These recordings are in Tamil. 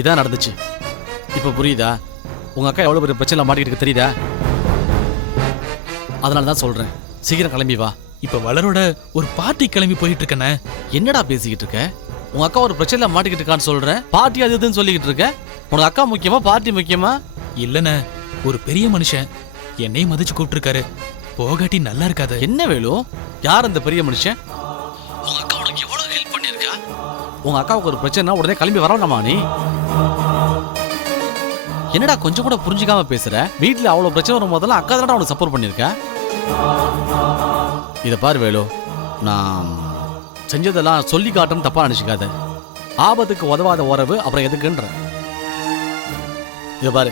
இதான் நடந்துச்சு. இப்ப புரியுதா உங்க அக்கா எவ்வளவு பெரிய பிரச்சனை மாட்டிக்கிட்டு தெரியுதா? அதனால தான் சொல்றேன், சீக்கிரம் கிளம்பி வா. இப்ப வளரோட ஒரு பார்ட்டி கிளம்பி போயிட்டு இருக்கேனே. என்னடா பேசிக்கிட்டு இருக்க? உங்க அக்கா ஒரு பிரச்சனை மாட்டிக்கிட்டு இருக்கான்னு சொல்றேன், பார்ட்டி அது இதுன்னு சொல்லிக்கிட்டு இருக்க. உனக்கு அக்கா முக்கியமா பார்ட்டி முக்கியமா? இல்லண்ணே, ஒரு பெரிய மனுஷன் என்னையும் மதிச்சு கூப்பிட்டு இருக்காரு. போகாட்டி நல்லா இருக்காது. என்ன வேலும்? யார் அந்த பெரிய மனுஷன்? உங்க அக்கா உனக்கு எவ்வளவு ஹெல்ப் பண்ணிருக்கா? உங்க அக்காவுக்கு ஒரு பிரச்சனை உடனே கிளம்பி வரணுமா நீ? என்னடா கொஞ்சம் கூட புரிஞ்சுக்காம பேசுற? வீட்டுல அவ்வளவு பிரச்சனை வரும் போதெல்லாம் அக்கா தானே அவனுக்கு சப்போர்ட் பண்ணிருக்க. இதை பாரு வேலு, நான் செஞ்சதெல்லாம் சொல்லி காட்டுன்னு தப்பா நினைச்சுக்காத. ஆபத்துக்கு உதவாத உறவு அப்புறம் எதுக்குன்ற. இதை பாரு,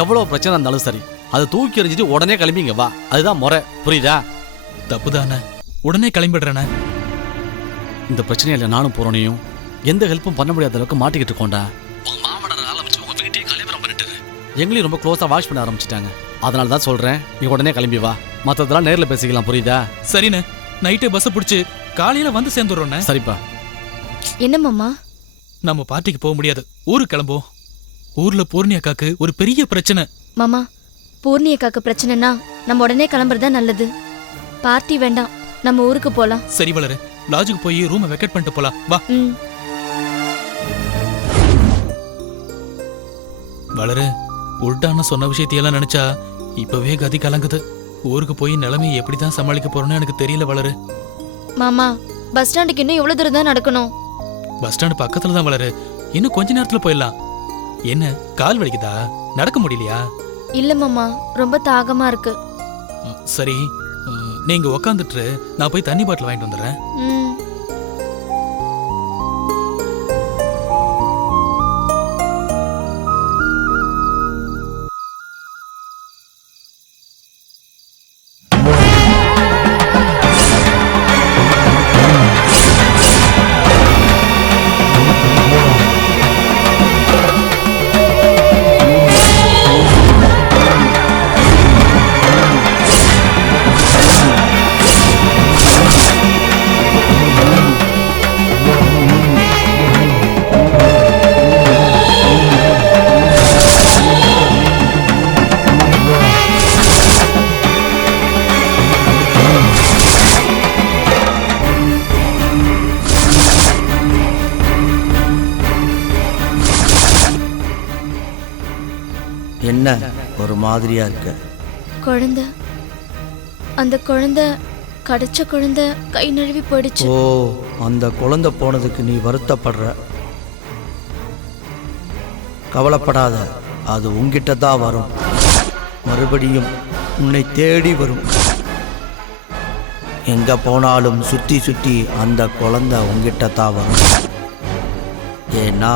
எவ்வளவு பிரச்சனை இருந்தாலும் சரி, அதை தூக்கி எறிஞ்சிட்டு உடனே கிளம்பிங்க வா. அதுதான் முறை, புரியுதா? தப்புதானே, உடனே கிளம்பிடுறேண்ணே. இந்த பிரச்சனையில நானும் போறனையும் எந்த ஹெல்ப்பும் பண்ண முடியாத அளவுக்கு மாட்டிக்கிட்டு இருக்கோண்டா. உங்க மாமனார் ஆரம்பிச்சு உங்க வீட்டையே கல்யாணம் பண்ணிட்டு எங்களையும் ரொம்ப க்ளோஸா வாட்ச் பண்ண ஆரம்பிச்சிட்டாங்க. அதனால தான் சொல்றேன், நீ உடனே கிளம்பி வா. மற்றதெல்லாம் நேர்ல பேசிக்கலாம், புரியுதா? சரிண்ணே, நைட்டே பஸ் பிடிச்சு காலையில வந்து சேர்ந்துடுறோண்ணே. சரிப்பா. என்ன மாமா? நம்ம பார்ட்டிக்கு போக முடியாது, ஊருக்கு கிளம்புவோம். ஊர்ல பூர்ணி அக்காக்கு ஒரு பெரிய பிரச்சனை. மாமா, பூர்ணி அக்காக்கு பிரச்சனைனா நம்ம உடனே கிளம்புறதா நல்லது. பார்ட்டி வேண்டாம், நம்ம ஊருக்கு போலாம். சரி வளரு, லாட்ஜுக்கு போய் ரூமை வெக்கேட் பண்ணிட்டு போலாம் வா. வளரு, உள்டான சொன்ன விஷயத்தையெல்லாம் நினைச்சா இப்பவே கதி கலங்குது. ஊருக்கு போய் நிலைமையை எப்படிதான் சமாளிக்க போறோன்னு எனக்கு தெரியல வளரு. மாமா, பஸ் ஸ்டாண்டுக்கு இன்னும் எவ்வளவு தூரம் தான் நடக்கணும்? பஸ் ஸ்டாண்டு பக்கத்துல தான் வளரு, இன்னும் கொஞ்ச நேரத்துல போயிடலாம். என்ன கால் வலிக்குதா? நடக்க முடியலையா? இல்ல மாமா, ரொம்ப தாகமா இருக்கு. சரி, நீங்க உக்காந்துட்டு நான் போய் தண்ணி பாட்டில் வாங்கிட்டு வந்துடுறேன். என்ன ஒரு மாதிரியா இருக்க? குழந்தை, அந்த குழந்தை கடைச்ச குழந்தை கை நழுவி போயிடுச்சு. ஓ, அந்த குழந்தை போனதுக்கு நீ வருத்தப்படுற. கவலைப்படாத, அது உன்கிட்ட தான் வரும். மறுபடியும் உன்னை தேடி வரும். எங்க போனாலும் சுத்தி சுத்தி அந்த குழந்தை உன்கிட்ட தான் வரும். ஏன்னா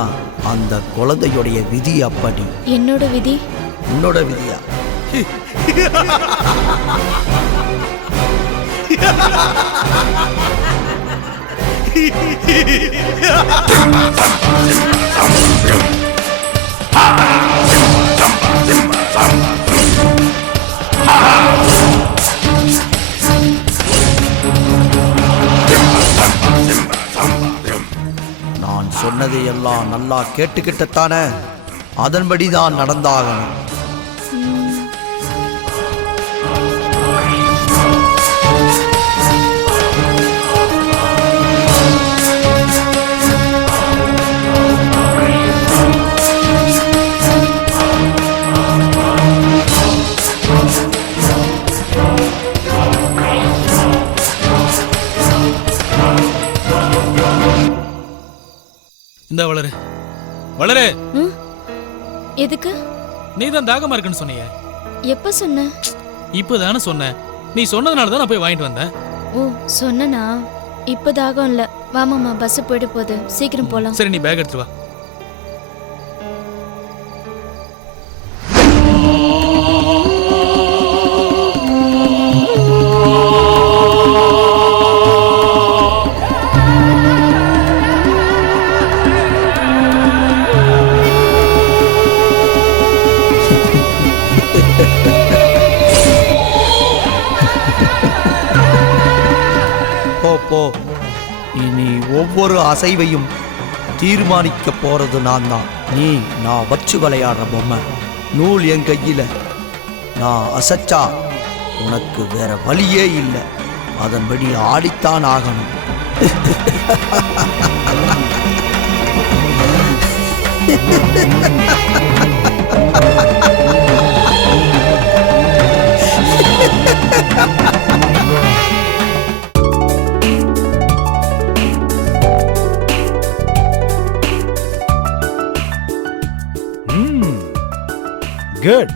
அந்த குழந்தையுடைய விதி அப்படி. என்னோட விதி? உன்னோட விதியா? நான் சொன்னதையெல்லாம் நல்லா கேட்டுக்கிட்டத்தானே, அதன்படிதான் நடந்தாகணும். இந்த வளரு, வளரு. எதுக்கு? நீதான் தாகமா இருக்குன்னு சொன்னியே. எப்ப சொன்ன? இப்பதானே சொன்னேன். நீ சொன்னதுனால தான் நான் போய் வாங்கிட்டு வந்தேன். ஓ, சொன்னனா? இப்ப தாகம் இல்ல. வா மாமா, பஸ் போயிட்டு போகுது, சீக்கிரம் போலாம். சரி, நீ பேக் எடுத்து வா. போ, இனி ஒவ்வொரு அசைவையும் தீர்மானிக்க போறது நான் தான். நான் வச்சு விளையாடுற பொம்மை. நூல் என் கையில. நான் அசைச்சா உனக்கு வேற வழியே இல்லை. அதன்படி ஆடித்தான் ஆகணும். குட்.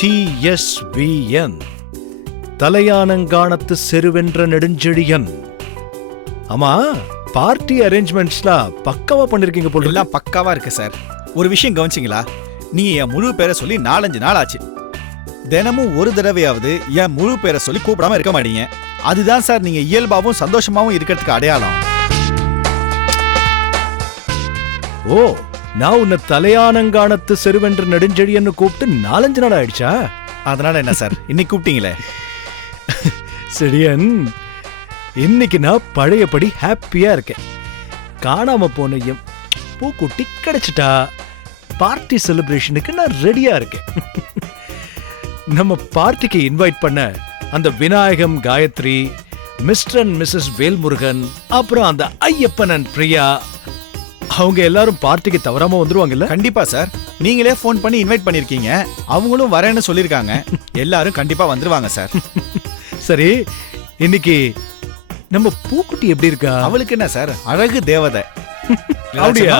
TSVN தலையானங்கானத்து செருவென்ற நெடுஞ்செழியன். ஆமா, பார்ட்டி அரேஞ்ச்மெண்ட்ஸ்லாம் பக்காவா பண்ணிருக்கீங்க போல. எல்லாம் பக்காவா இருக்கு சார். ஒரு விஷயம் கவனிச்சிங்களா? நீங்க என் முழு பேரை சொல்லி 4-5 நாள் ஆச்சு. தினமும் ஒரு தடவையாவது என் முழு பேரை சொல்லி கூப்பிடாம இருக்க மாட்டீங்க. அதுதான் சார் நீங்க இயல்பாவும் சந்தோஷமாவும் இருக்கிறதுக்கு அடையாளம். ஓ, நான் உன்னை தலையானங்கானத்து செருவென்ற நெடுஞ்செழியன்னு கூப்பிட்டு 4-5 நாள் ஆயிடுச்சா? அதனால என்ன சார் இன்னைக்கு கூப்பிட்டீங்களே? செடியன், இன்னைக்கு நான் பழையபடி ஹாப்பியா இருக்கேன். காணாம போன என் பூக்குட்டி கிடைச்சிட்டா. பார்ட்டி செலிப்ரேஷனுக்கு நான் ரெடியா இருக்கேன். நம்ம பார்ட்டிக்கு இன்வைட் பண்ண அந்த Vinayagam, Gayathri, mister and missus Velmurugan, அப்புறம் அந்த ஐயப்பன் அண்ட் பிரியா, அவங்க எல்லாரும் பார்ட்டிக்கு தவறாம வந்துருவாங்கல்ல? கண்டிப்பா சார். நீங்களே ஃபோன் பண்ணி இன்வைட் பண்ணிருக்கீங்க. அவங்களும் வரேன்னு சொல்லிருக்காங்க. எல்லாரும் கண்டிப்பா வந்துருவாங்க சார். சரி, இன்னைக்கு நம்ம பூக்குட்டி எப்படி இருக்கா? அவளுக்கு என்ன சார், அழகு தேவதை. அப்படியா?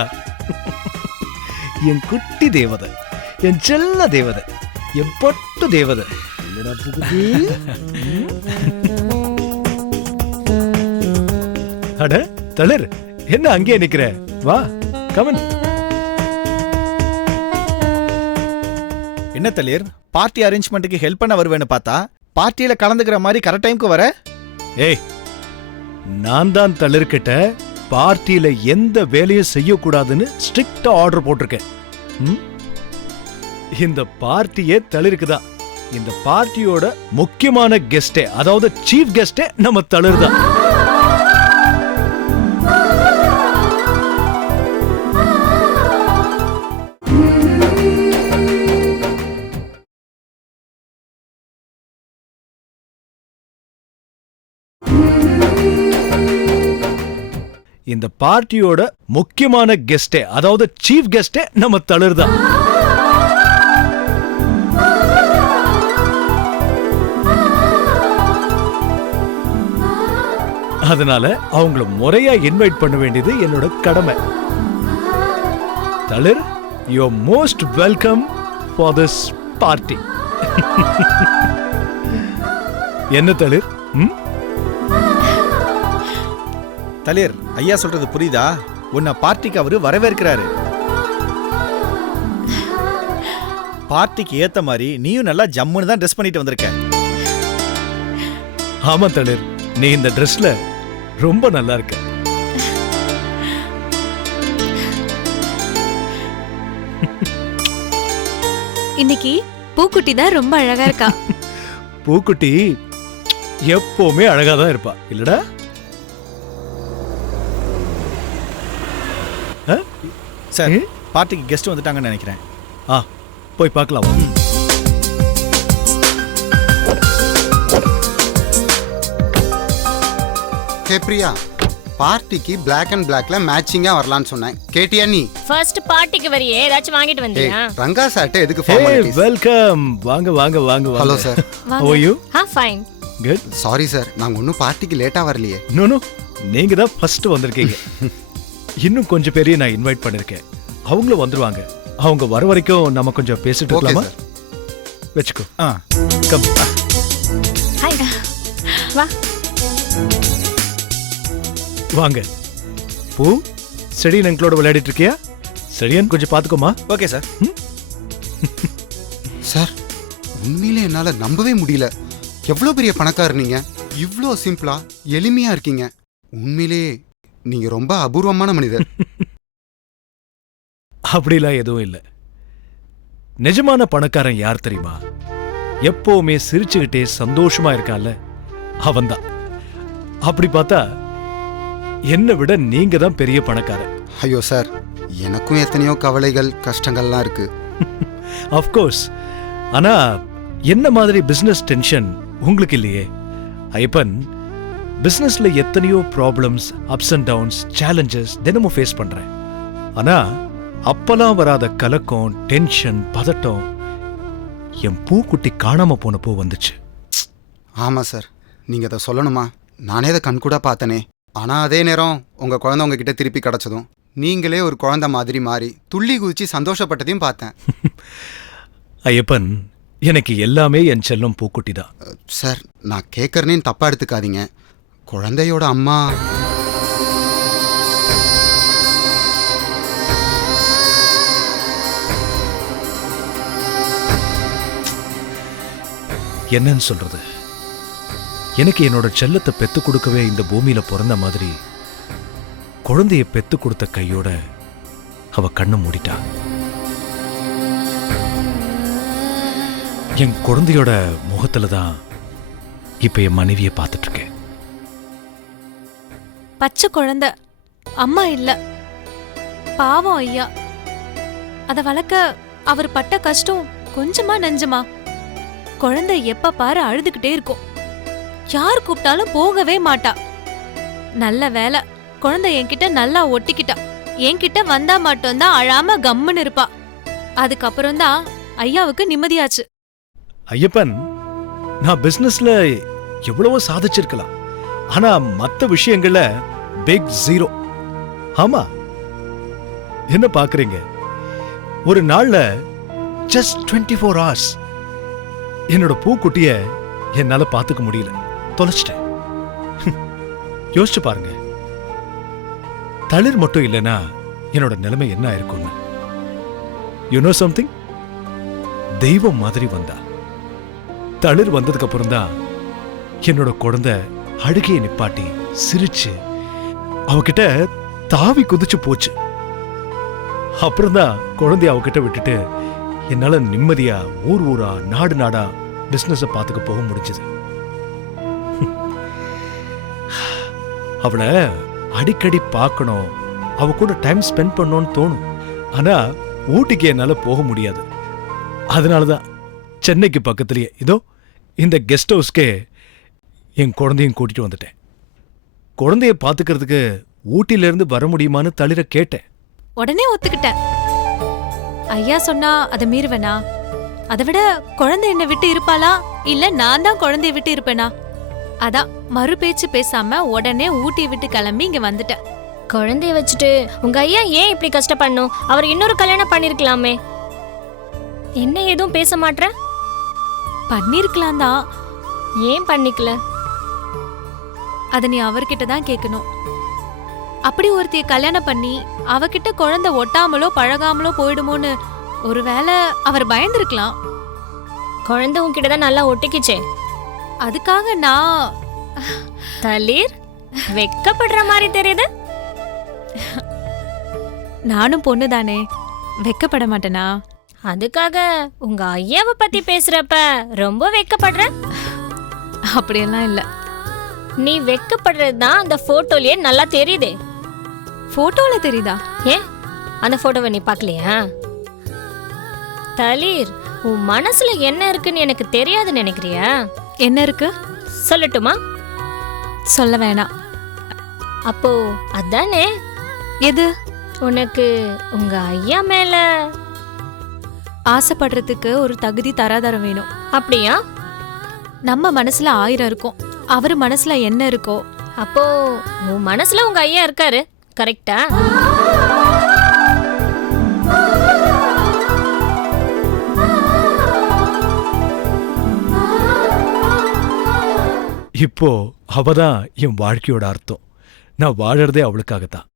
என் குட்டி தேவதை, என் செல்ல தேவதை, என் பொட்டு தேவதை. இல்லடா பூக்குட்டி? அட தளிர், என்ன அங்கே நிக்கிற? வா, கமன். என்ன தளிர், பார்ட்டி அரேஞ்ச்மெண்ட்டுக்கு ஹெல்ப் பண்ண வருவேன்னு பார்த்தா பார்ட்டியில கலந்துக்கிற மாதிரி கரெக்ட் டைம்க்கு வர. ஏய், நான் தான் தளிர்கிட்ட பார்ட்டியில எந்த வேலையும் செய்யக்கூடாதுன்னு ஸ்ட்ரிக்டா ஆர்டர் போட்டிருக்கேன். இந்த பார்ட்டியே தளிருக்குதான். இந்த பார்ட்டியோட முக்கியமான கெஸ்டே, அதாவது சீஃப் கெஸ்டே நம்ம தளிர் தான். இந்த பார்ட்டியோட முக்கியமான கெஸ்டே, அதாவது சீஃப் கெஸ்டே நம்ம தளிர் தான். அதனால அவங்கள முறையா இன்வைட் பண்ண வேண்டியது என்னோட கடமை. தளிர், you are most welcome for this party. என்ன தளிர்? தளிர், ஐயா சொல்றது புரியுதா? உன்னை பார்ட்டிக்கு அவரு வரவேற்கிறாரு. பார்ட்டிக்கு ஏத்த மாதிரி நீயும் நல்லா ஜம்முன்னு தான் ட்ரெஸ் பண்ணிட்டு வந்திருக்க. ஆமா தளிர், நீ இந்த ட்ரெஸ்ல ரொம்ப நல்லா இருக்க. இன்னைக்கு பூக்குட்டி தான் ரொம்ப அழகா இருக்கா. பூக்குட்டி எப்பவுமே அழகாதான் இருப்பா, இல்லடா? சார், பார்ட்டிக்கு கெஸ்ட் வந்துட்டாங்கன்னு நினைக்கிறேன். போய் பார்க்கலாம். ஹே பிரியா, பார்ட்டிக்கு பிளாக் அண்ட் பிளாக்ல மேட்சிங்கா வரலாம்னு சொன்னேன். கேட்டியா நீ? ஃபர்ஸ்ட் பார்ட்டிக்கு வரியே ஏதாச்சும் வாங்கிட்டு வந்தியா? ரங்கா சார்ட்ட எதுக்கு ஃபார்மாலிட்டிஸ்? வெல்கம். வாங்க வாங்க வாங்க. Hello sir. How are you? Fine. Good. Sorry sir, நாங்க ஒன்னும் பார்ட்டிக்கு லேட்டா வரலையே. நோ நோ, நீங்க தான் ஃபர்ஸ்ட் வந்திருக்கீங்க. இன்னும் கொஞ்சம் பேரையும் நான் இன்வைட் பண்ணிருக்கேன். அவங்களும் வந்துருவாங்க. அவங்க வர வரைக்கும் நம்ம கொஞ்சம் பேசிட்டு இருக்கலாமா? வெச்சுக்கோ. கம். ஹாய். வா. வாங்க. பூ, செடியன் எங்களோட விளையாடிட்டு இருக்கியா? செடியன் கொஞ்சம் பாத்துக்கோமா? Okay sir. சார், உண்மையிலே என்னால நம்பவே முடியல. எவ்வளவு பெரிய பணக்காரர் நீங்க. இவ்ளோ சிம்பிளா எளிமையா இருக்கீங்க. உண்மையிலே நீங்க ரொம்ப அபூர்வமான மனிதர். அப்படிலாம் எதுவும் இல்லை. நிஜமான பணக்காரன் யார் தெரியுமா? எப்பவுமே சிரிச்சுக்கிட்டே சந்தோஷமா இருக்கான்ல, அவன்தான். அப்படி பார்த்தா என்னை விட நீங்க தான் பெரிய பணக்காரர். ஐயோ சார், எனக்கும் எத்தனையோ கவலைகள் கஷ்டங்கள்லாம் இருக்கு. அஃப்கோர்ஸ். ஆனா என்ன மாதிரி பிசினஸ் டென்ஷன் உங்களுக்கு இல்லையே. ஐயப்பன், பிசினஸ்ல எத்தனையோ problems, ups and downs, challenges தினமும் ஃபேஸ் பண்றேன். ஆனா அப்பெல்லாம் வராத கலக்கம், டென்ஷன், பதட்டம் என் பூக்குட்டி காணாம போனப்போ வந்துச்சு. ஆமா சார், நீங்க அதை சொல்லணுமா? நானே அதை கண்கூட பார்த்தனே. ஆனா அதே நேரம் உங்க குழந்தை உங்ககிட்ட திருப்பி கிடைச்சதும் நீங்களே ஒரு குழந்தை மாதிரி மாறி துள்ளி குதிச்சு சந்தோஷப்பட்டதையும் பார்த்தேன். ஐயப்பன், எனக்கு எல்லாமே என் செல்லம் பூக்குட்டி தான். சார், நான் கேட்கறேன்னு தப்பா எடுத்துக்காதீங்க. குழந்தையோட அம்மா என்னன்னு சொல்றது, எனக்கு என்னோட செல்லத்தை பெத்து கொடுக்கவே இந்த பூமியில பிறந்த மாதிரி குழந்தைய பெத்து கொடுத்த கையோட அவ கண்ணை மூடிட்டா. என் குழந்தையோட முகத்துல தான் இப்ப என் மனைவியை பார்த்துட்டு இருக்கேன். பச்சை குழந்தை, அம்மா இல்ல. பாவம் ஐயா. அத வளர்க்க அவர் பட்ட கஷ்டம் கொஞ்சமா நெஞ்சமா? குழந்தை எப்ப பாரு அழுதுகிட்டே இருக்கும். யார் கூப்பிட்டாலும் போகவே மாட்டா. நல்ல வேலை, குழந்தை என்கிட்ட நல்லா ஒட்டிக்கிட்டா. என்கிட்ட வந்தா மட்டும்தான் அழாம கம்முன்னு இருப்பா. அதுக்கப்புறம் தான் ஐயாவுக்கு நிம்மதியாச்சு. ஐயப்பன், நான் பிசினஸ்ல எவ்வளவோ சாதிச்சிருக்கலாம். ஆனா மத்த விஷயங்கள்ல பிக் ஜீரோ. ஆமா, என்ன பாக்குறீங்க? ஒரு நாள்ல ஜஸ்ட் 24 hours என்னோட பூக்குட்டிய என்னால பாத்துக்க முடியல, தொலைச்சிட்டேன். யோசிச்சு பாருங்க, தளிர் மட்டும் இல்லைன்னா என்னோட நிலைமை என்ன ஆயிருக்கும்னு. You know something? தெய்வம் மாதிரி வந்தா. தளிர் வந்ததுக்கு அப்புறம் தான் என்னோட குழந்தை அழுகையை நிப்பாட்டி சிரிச்சு அவகிட்ட தாவி குதிச்சு போச்சு. அப்புறம்தான் குழந்தைய அவகிட்ட விட்டுட்டு என்னால நிம்மதியா ஊர் ஊரா நாடு நாடா பிசினஸ பாத்துக்க போக முடிஞ்சது. அவளை அடிக்கடி பார்க்கணும், அவ கூட டைம் ஸ்பெண்ட் பண்ணணும்னு தோணும். ஆனா ஊட்டிக்கு என்னால போக முடியாது. அதனாலதான் சென்னைக்கு பக்கத்துலயே இதோ இந்த கெஸ்ட் ஹவுஸ்க்கே என் குழந்தையும் கூட்டிட்டு வந்துட்டேன். குழந்தைய பாத்துக்கிறதுக்கு ஊட்டில இருந்து வர முடியுமான்னு தளிர கேட்டேன். உடனே ஒத்துக்கிட்டேன். ஐயா சொன்னா அதை மீறுவேனா? அதை விட குழந்தை என்ன விட்டு இருப்பாளா, இல்ல நான் தான் குழந்தைய விட்டு இருப்பேனா? அதான் மறு பேச்சு பேசாம உடனே ஊட்டி விட்டு கிளம்பி இங்க வந்துட்டேன். குழந்தைய வச்சுட்டு உங்க ஐயா ஏன் இப்படி கஷ்டப்படணும்? அவர் இன்னொரு கல்யாணம் பண்ணிருக்கலாமே. என்ன எதுவும் பேச மாட்ற? பண்ணிருக்கலாம் தான். ஏன் பண்ணிக்கல? அத நீ அவர்கிட்ட தான் கேட்கணும். அப்படி ஒருத்திய கல்யாணம் பண்ணி அவகிட்ட குழந்தை ஒட்டாமலோ பழகாமலோ போயிடுமோன்னு ஒருவேளை அவர் பயந்துருக்கலாம். குழந்தை உன்கிட்ட தான் நல்லா ஒட்டிக்கிச்சே. அதுக்காக நான் தளிர் வெக்கப்படுற மாதிரி தெரியுது. நானும் பொண்ணுதானே, வெக்கப்பட மாட்டேனா? அதுக்காக உங்க ஐயாவை பத்தி பேசுறப்ப ரொம்ப வெக்கப்படுற? அப்படியெல்லாம் இல்ல. நீ வெக்கப்படுறதுதான் அந்த போட்டோலயே நல்லா தெரியுதே. போட்டோல தெரியுதா? ஏன் அந்த போட்டோவை நீ பார்க்கலையா? தளிர், உன் மனசுல என்ன இருக்குன்னு எனக்கு தெரியாதுன்னு நினைக்கிறியா? என்ன இருக்கு சொல்லட்டுமா? சொல்ல வேணாம். அப்போ அதானே, எது? உனக்கு உங்க ஐயா மேல ஆசைப்படுறதுக்கு ஒரு தகுதி தராதரம் வேணும். அப்படியா? நம்ம மனசுல 1000 இருக்கும், அவர் மனசுல என்ன இருக்கோ. அப்போ உன் மனசுல உங்க ஐயா இருக்காரு, கரெக்டா? இப்போ அவதான் என் வாழ்க்கையோட அர்த்தம். நான் வாழறதே அவளுக்காகத்தான்.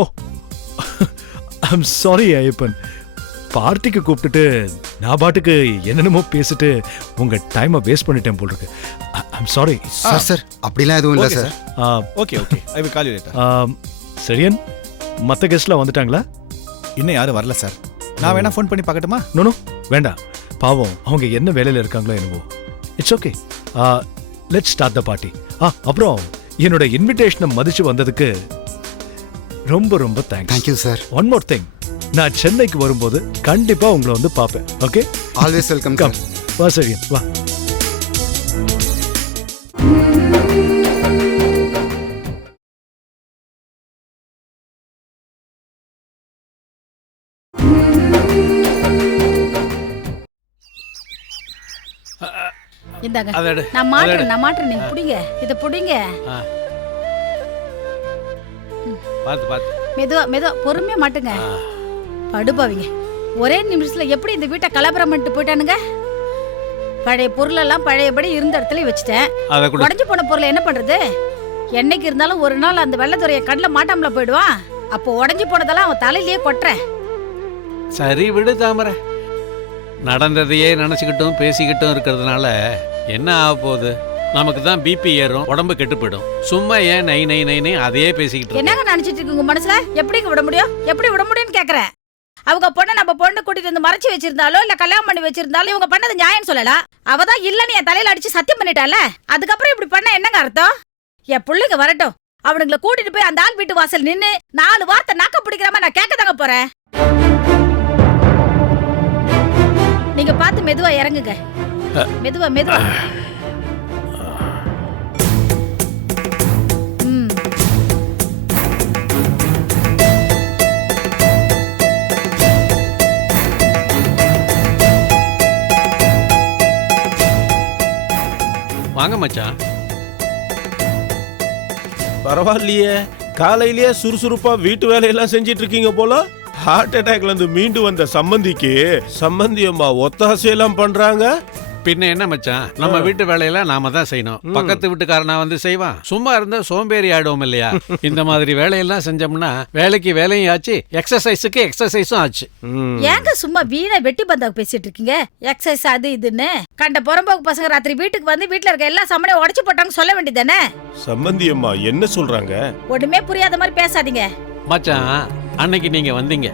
ஓ, ஐம் சாரி ஐயப்பன். பார்ட்டிக்கு கூப்பிட்டுட்டு நான் பாட்டுக்கு என்னென்னமோ பேசிட்டு உங்க டைமை வேஸ்ட் பண்ணிட்டேன் போல் இருக்கு. I'm sorry. சார் சார், அப்படிலாம் எதுவும் இல்லை sir. Okay okay, I will call you later. சரியன், மற்ற கெஸ்ட்லாம் வந்துட்டாங்களா? இன்னும் யாரும் வரல சார். நான் வேணா ஃபோன் பண்ணி பார்க்கட்டுமா? நோ வேண்டாம், பாவம் அவங்க என்ன வேலையில் இருக்காங்களோ என்னவோ. It's okay, let's start the party. அப்புறம் என்னோட இன்விடேஷனை மதிச்சு வந்ததுக்கு ரொம்ப ரொம்ப thanks. Thank you sir. One more thing, நான் சென்னைக்கு வரும்போது கண்டிப்பா உங்களை வந்து பார்ப்பேன். Okay, always welcome. கம் வா செழியன் வா. இந்தாங்க, அதை எடு. நான் மாட்டுறேன், நீங்க புடிங்க, இத புடிங்க. பார்த்து பார்த்து மெதுவா பொறுமையா மாட்டுங்க. படுபாவீங்க, ஒரே நிமிஷத்துல எப்படி இந்த வீட்டை கலபரம் பண்ணிட்டு போயிட்டானுங்க. பழைய பொருளெல்லாம் பழையபடி இருந்த இடத்துல வச்சுட்டேன். உடஞ்சு போன பொருளை என்ன பண்றது? என்னைக்கு இருந்தாலும் ஒரு நாள் அந்த வெள்ளத்துறைய கண்ணில் மாட்டாமல போயிடுவான். அப்போ உடஞ்சு போனதெல்லாம் அவன் தலையிலேயே கொட்டுறேன். சரி விடு தாமரை, நடந்ததையே நினைச்சுக்கிட்டும் பேசிக்கிட்டும் இருக்கிறதுனால என்ன ஆக போகுது? நமக்கு தான் பிபி ஏறும், உடம்பு கெட்டு போயிடும். சும்மா ஏன் நை நை நை அதையே பேசிக்கிட்டு என்னங்க நினைச்சிட்டு இருக்கீங்க மனசுல? எப்படிங்க விட முடியும்? எப்படி விட முடியும்னு கேக்குறேன். அவங்க பொண்ணை நம்ம பொண்ணு கூட்டிட்டு வந்து மறைச்சு வச்சிருந்தாலோ இல்ல கல்யாணம் பண்ணி வச்சிருந்தாலும் இவங்க பண்ணது நியாயம் சொல்லலாம். அவதான் இல்லன்னு என் தலையில அடிச்சு சத்தியம் பண்ணிட்டால, அதுக்கப்புறம் இப்படி பண்ண என்னங்க அர்த்தம்? என் பிள்ளைங்க வரட்டும், அவனுங்களை கூட்டிட்டு போய் அந்த ஆள் வீட்டு வாசல் நின்னு 4 வார்த்தை நாக்க பிடிக்கிறாம நான் கேட்க தாங்க போறேன். நீங்க பார்த்து மெதுவா இறங்குங்க. மெதுவா மெதுவா. வாங்க மச்சான். பரவாயில்லையே, காலையிலேயே சுறுசுறுப்பா வீட்டு வேலையெல்லாம் செஞ்சிட்டு இருக்கீங்க போல. ஹார்ட் அட்டாக்ல இருந்து மீண்டு வந்த சம்பந்திக்கு சம்பந்தி அம்மா ஒத்தாசையெல்லாம் பண்றாங்க. பின்ன என்ன மச்சான், நம்ம வீட்டு வேலையெல்லாம் நாம தான் செய்யணும். பக்கத்து வீட்டுக்காரனா வந்து செய்வான்? சும்மா இருந்தா சோம்பேறி ஆயிடுவோம் இல்லையா? இந்த மாதிரி வேலையெல்லாம் செஞ்சோம்னா வேலைக்கு வேலையும் ஆச்சு, எக்ஸசைஸுக்கு எக்ஸசைஸும் ஆச்சு. ஏங்க சும்மா வீணா வெட்டி பந்தா பேசிட்டு இருக்கீங்க? எக்ஸசைஸ் அது இதுன்னு கண்ட புறம்போக்கு பசங்க ராத்திரி வீட்டுக்கு வந்து வீட்டுல இருக்க எல்லா சாமானையும் உடைச்சு போட்டாங்க சொல்ல வேண்டியதானே? சம்பந்தி அம்மா என்ன சொல்றாங்க? ஒண்ணுமே புரியாத மாதிரி பேசாதீங்க மச்சான். அன்னைக்கு நீங்க வந்தீங்க,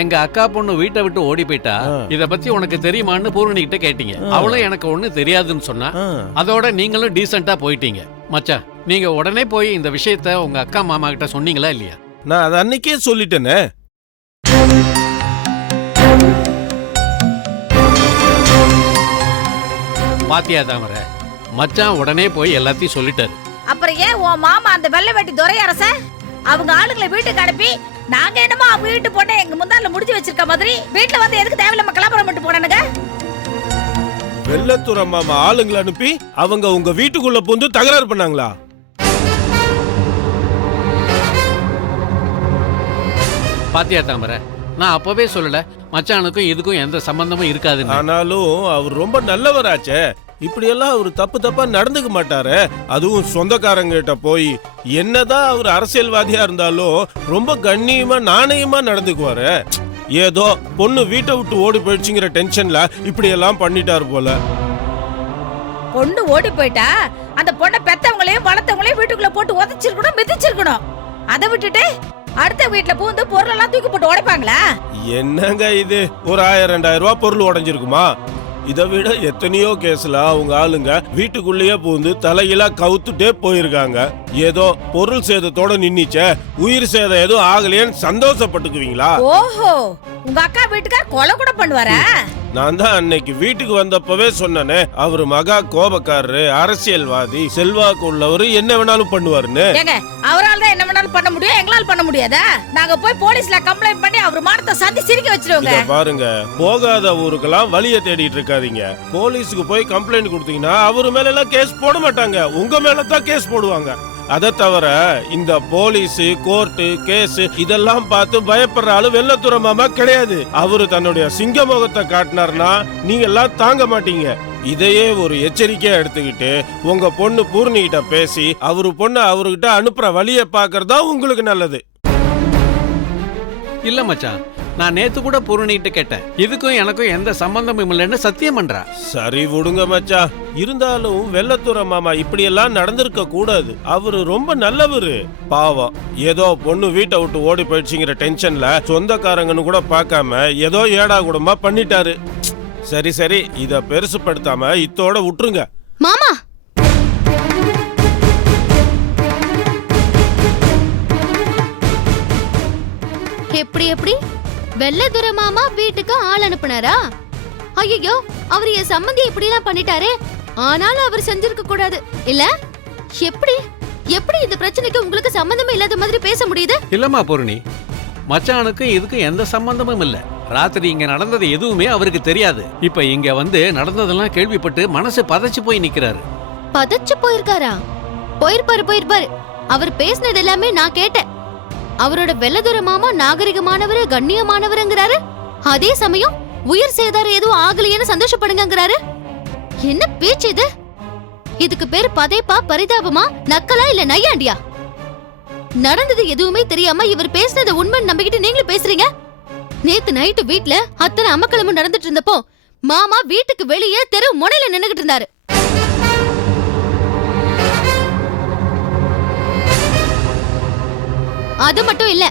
எங்க அக்கா பொண்ணு வீட்டை விட்டு ஓடி போயிட்டா, இத பத்தி உனக்கு தெரியுமான்னு பூரணி கிட்ட கேட்டீங்க. அவளும் எனக்கு ஒண்ணு தெரியாதுன்னு சொன்னா. அதோட நீங்களும் டீசெண்டா போயிட்டீங்க. மச்சான், நீங்க உடனே போய் இந்த விஷயத்த உங்க அக்கா மாமா கிட்ட சொன்னீங்களா இல்லையா? நான் அதை அன்னைக்கே சொல்லிட்டேனே. பாத்தியா தாமரை, மச்சான் உடனே போய் எல்லாத்தையும் சொல்லிட்டாரு. அப்புறம் ஏன் உன் மாமா அந்த வெள்ளை வெட்டி துரை அரச அவங்க ஆளுங்களை வீட்டுக்கு அனுப்பி நாங்க என்னமோ அவங்க வீட்டு பொண்ணை எங்க முந்தால முடிஞ்சு வச்சிருக்க மாதிரி வீட்டுல வந்து எதுக்கு தேவையில்லாம கலப்பரம் பண்ணிட்டு போனானுங்க? வெள்ளத்துறை மாமா ஆளுங்களை அனுப்பி அவங்க உங்க வீட்டுக்குள்ள புந்து தகராறு பண்ணாங்களா? பாத்தியா தாமரை, நான் அப்பவே சொல்லல மச்சானுக்கும் இதுக்கும் எந்த சம்பந்தமும் இருக்காது. ஆனாலும் அவர் ரொம்ப நல்லவராச்சே. இப்படி எல்லாம் அவர் தப்பா நடந்துக்க மாட்டாரு. அதுவும் சொந்தக்காரங்க கிட்ட போய் என்னதான் அவர் அரசியல்வாதியா இருந்தாலும் ரொம்ப கண்ணியமா நாணயமா நடந்துக்குவாரு. ஏதோ பொண்ணு வீட்டை விட்டு ஓடி போயிடுச்சுங்கிற டென்ஷன்ல இப்படி எல்லாம் பண்ணிட்டாரு போல. பொண்ணு ஓடி போயிட்டா அந்த பொண்ணை பெத்தவங்களையும் வளர்த்தவங்களையும் வீட்டுக்குள்ள போட்டு உதச்சிருக்கணும், மிதிச்சிருக்கணும். அதை விட்டுட்டு அடுத்த வீட்டுல பூந்து பொருள் எல்லாம் தூக்கி போட்டு உடைப்பாங்களா? என்னங்க இது, ஒரு 1000-2000 ரூபாய் பொருள் உடைஞ்சிருக்குமா? இதை விட எத்தனையோ கேஸ்ல அவங்க ஆளுங்க வீட்டுக்குள்ளேயே பூந்து தலையில கவுத்துட்டே போயிருக்காங்க. ஏதோ பொருள் சேதத்தோட நின்னுச்சே, உயிர் சேதம் எதுவும் ஆகலையேன்னு சந்தோஷப்பட்டுக்குவீங்களா? ஓஹோ, உங்க அக்கா வீட்டுக்கார் கொலை கூட பண்ணுவாரா? நான் தான் அன்னைக்கு வீட்டுக்கு வந்தப்பவே சொன்னனே, அவரு மகா கோபக்காரரு, அரசியல்வாதி, செல்வாக்கு உள்ளவரு, என்ன வேணாலும் பண்ணுவாருன்னு. ஏங்க, அவரால் தான் என்ன வேணாலும் பண்ண முடியும், எங்களால் பண்ண முடியாதா? நாங்க போய் போலீஸ்ல கம்ப்ளைண்ட் பண்ணி அவர் மானத்தை சந்தி சிரிக்க வச்சிருவோங்க. பாருங்க, போகாத ஊருக்கெல்லாம் வழிய தேடிட்டு இருக்காதீங்க. போலீஸுக்கு போய் கம்ப்ளைண்ட் கொடுத்தீங்கன்னா அவரு மேல எல்லாம் கேஸ் போட மாட்டாங்க, உங்க மேல தான் கேஸ் போடுவாங்க. அதை தவிர இந்த போலீஸ், கோர்ட்டு, கேஸ் இதெல்லாம் பார்த்து பயப்படுற ஆளு வெள்ளத்துறை மாமா கிடையாது. அவரு தன்னுடைய சிங்க முகத்தை காட்டினார்னா நீங்க எல்லாம் தாங்க மாட்டீங்க. இதையே ஒரு எச்சரிக்கையா எடுத்துக்கிட்டு உங்க பொண்ணு பூர்ணி கிட்ட பேசி அவரு பொண்ணு அவர்கிட்ட அனுப்புற வழியை பாக்குறதா உங்களுக்கு நல்லது. இல்ல மச்சான், நான் நேத்து கூட பூரணிட்டு கேட்டேன், இதுக்கும் எனக்கும் எந்த சம்பந்தமும் இல்லைன்னு சத்தியம் பண்றா. சரி விடுங்க மச்சா, இருந்தாலும் வெள்ளத்துறை மாமா இப்படி எல்லாம் நடந்திருக்க கூடாது. அவரு ரொம்ப நல்லவரு. பாவம், ஏதோ பொண்ணு வீட்டை விட்டு ஓடி போயிடுச்சுங்கிற டென்ஷன்ல சொந்தக்காரங்கன்னு கூட பார்க்காம ஏதோ ஏடா கூடமா பண்ணிட்டாரு. சரி சரி, இத பெருசுப்படுத்தாம இத்தோட விட்டுருங்க. மாமா எப்படி வெள்ளதுரை மாமா வீட்டுக்கு ஆள் அனுப்புனாரா? ஐயோ, அவர் என் சம்மந்தி இப்படி எல்லாம் பண்ணிட்டாரே. ஆனாலும் அவர் செஞ்சிருக்க கூடாது இல்ல? எப்படி இந்த பிரச்சனைக்கு உங்களுக்கு சம்பந்தமே இல்லாத மாதிரி பேச முடியுது? இல்லம்மா பூரணி, மச்சானுக்கும் இதுக்கும் எந்த சம்பந்தமும் இல்ல. ராத்திரி இங்க நடந்தது எதுவுமே அவருக்கு தெரியாது. இப்ப இங்க வந்து நடந்ததெல்லாம் கேள்விப்பட்டு மனசு பதச்சு போய் நிக்கிறாரு. பதச்சு போயிருக்காரா? போயிருப்பாரு. அவர் பேசினது எல்லாமே நான் கேட்டேன். அவரோட வெள்ளதுரை மாமா நாகரிகமானவரு, கண்ணியமானவருங்கிறாரு. அதே சமயம் உயிர் சேதாரம் எதுவும் ஆகலையேன்னு சந்தோஷப்படுங்கிறாரு. என்ன பேச்சு இது? இதுக்கு பேரு பதைப்பா, பரிதாபமா, நக்கலா இல்ல நையாண்டியா? நடந்தது எதுவுமே தெரியாம இவர் பேசினது உண்மைன்னு நம்பிக்கிட்டு நீங்களும் பேசுறீங்க. நேத்து நைட்டு வீட்ல அத்தனை அமக்களமும் நடந்துட்டு இருந்தப்போ மாமா வீட்டுக்கு வெளியே தெரு முனையில நின்னுகிட்டு இருந்தாரு. அது மட்டும் இல்ல,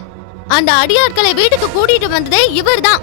அந்த அடியாட்களை வீட்டுக்கு கூட்டிட்டு வந்ததே இவர்தான்.